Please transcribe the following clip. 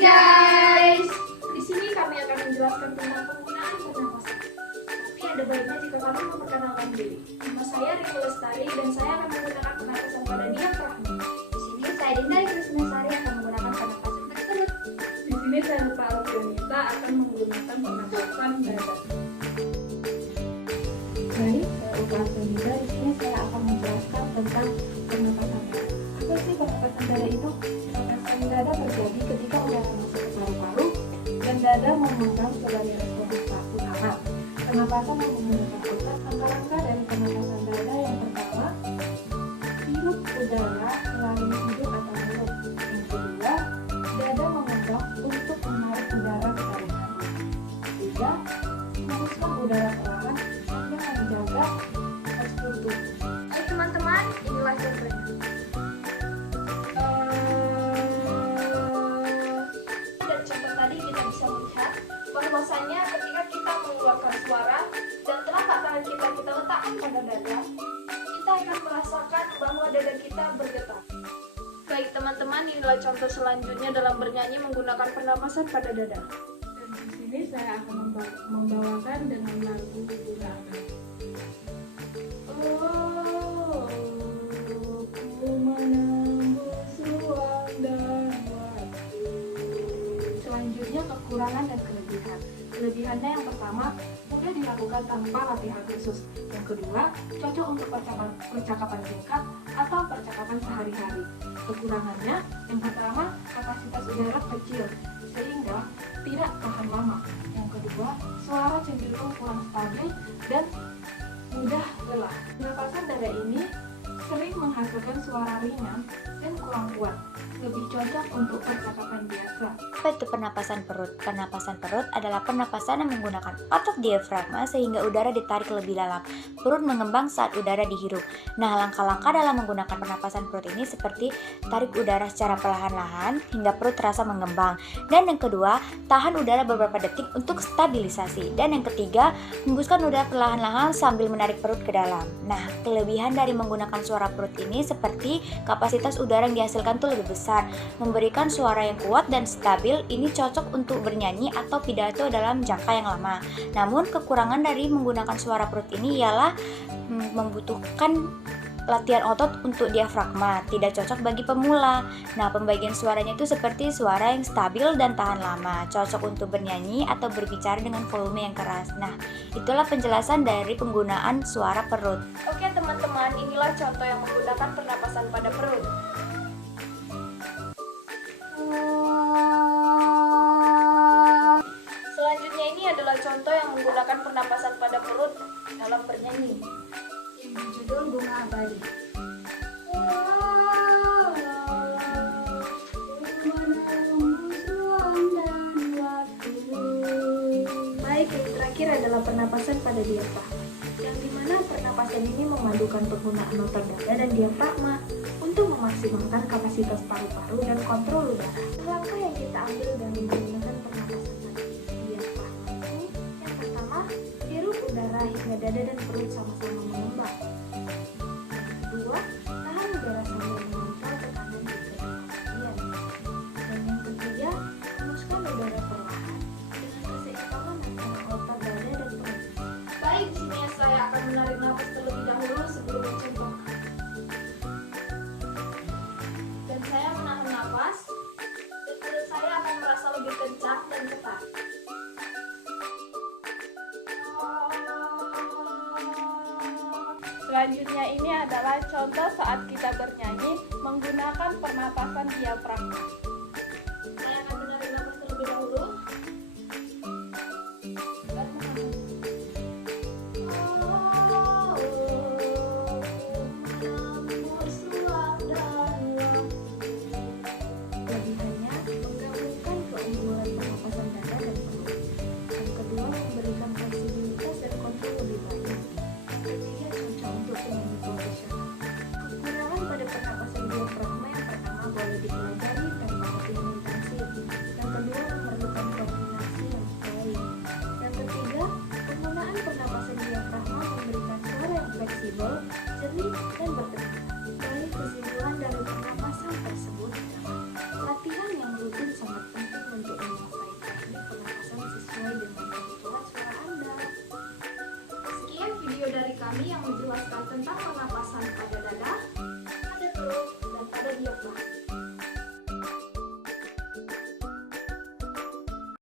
guys, di sini kami akan menjelaskan tentang penggunaan pernapasan. Tapi ada baiknya jika kami memperkenalkan diri. Nama saya Riko Lestari dan saya akan menggunakan pernapasan pada diafragma. Di sini saya Dinda Krisnasari akan menggunakan pernapasan pada perut. Di sini saya Lupa Alfionita akan menggunakan pernapasan dada. Baik, saya Lupa Alfionita. Di sini saya akan menjelaskan tentang pernapasan dada. Apa sih pernapasan dada itu? Pernapasan dada terjadi ketika udara masuk ke paru-paru dan dada membungkam sebagai respon utama. Pernapasan yang menggunakan otot rangka-rangka dari pernapasan dada yang pertama, hirup udara melalui hidung atau mulut. Yang kedua, dada mengembang untuk menarik udara ke paru-paru. Ketiga, menghembuskan udara perlahan hanya menjaga postur tubuh. Baik teman-teman, inilah contohnya. Dari contoh tadi kita bisa melihat bahwasanya ketika kita mengeluarkan suara dan telapak tangan kita letakkan pada dada, kita akan merasakan bahwa dada kita bergetar. Baik teman-teman, inilah contoh selanjutnya dalam bernyanyi menggunakan pernapasan pada dada. Dan di sini saya akan membawakan dengan lagu Gulakan. Oh, ku menembus ruang dan waktu. Selanjutnya kekurangan dan kelebihan. Kelebihannya yang pertama, mudah dilakukan tanpa latihan khusus. Yang kedua, cocok untuk percakapan singkat atau percakapan sehari-hari. Kekurangannya, yang pertama, kapasitas udara kecil sehingga tidak tahan lama. Yang kedua, suara cenderung kurang stabil dan mudah lelah. Pernapasan dada ini sering menghasilkan suara ringan dan kurang kuat, lebih cocok untuk percakapan biasa. Apa itu pernapasan perut? Pernapasan perut adalah pernapasan yang menggunakan otot diafragma sehingga udara ditarik lebih dalam. Perut mengembang saat udara dihirup. Nah, langkah-langkah dalam menggunakan pernapasan perut ini seperti tarik udara secara perlahan-lahan hingga perut terasa mengembang. Dan yang kedua, tahan udara beberapa detik untuk stabilisasi. Dan yang ketiga, hembuskan udara perlahan-lahan sambil menarik perut ke dalam. Nah, kelebihan dari menggunakan suara perut ini seperti kapasitas udara yang dihasilkan tuh lebih besar, memberikan suara yang kuat dan stabil. Ini cocok untuk bernyanyi atau pidato dalam jangka yang lama. Namun kekurangan dari menggunakan suara perut ini ialah membutuhkan latihan otot untuk diafragma, tidak cocok bagi pemula. Nah, pembagian suaranya itu seperti suara yang stabil dan tahan lama, cocok untuk bernyanyi atau berbicara dengan volume yang keras. Nah, itulah penjelasan dari penggunaan suara perut. Oke teman-teman, inilah contoh yang menggunakan pernapasan pada perut. Selanjutnya ini adalah contoh yang menggunakan pernapasan pada perut dalam bernyanyi Yang berjudul Bunga Abadi. Baik, yang terakhir adalah pernapasan pada diafragma, yang dimana pernapasan ini memadukan penggunaan otot dada dan diafragma untuk memaksimalkan kapasitas paru-paru dan kontrol udara. Langkah yang kita ambil dalam menggunakan pernapasan pada diafragma ini, yang pertama, hirup udara hingga dada dan perut sama-sama mengembang. Yang kedua, tahan udara sambil mengontrol tekanan di kedua bagian. Dan yang ketiga, hembuskan udara perlahan dengan keseimbangan antara otot dada dan perut. Baik, di sini saya akan menarik nafas terlebih dahulu sebelum mencium. Dan saya menahan nafas, dan perut saya akan merasa lebih kencang dan ketat. Selanjutnya ini adalah contoh saat kita bernyanyi menggunakan pernapasan diafragma. Saya akan menarik nafas terlebih dahulu. Dan menahan. Menembus ruang dan waktu. Kelebihannya menggabungkan keunggulan pernapasan dada dan perut. Yang kedua, memberikan fleksibilitas dan kontrol lebih baik. Yang ketiga, cocok untuk penyanyi profesional. Kekurangan pada pernapasan diafragma yang pertama boleh dipelajari tanpa kami yang menjelaskan tentang pernapasan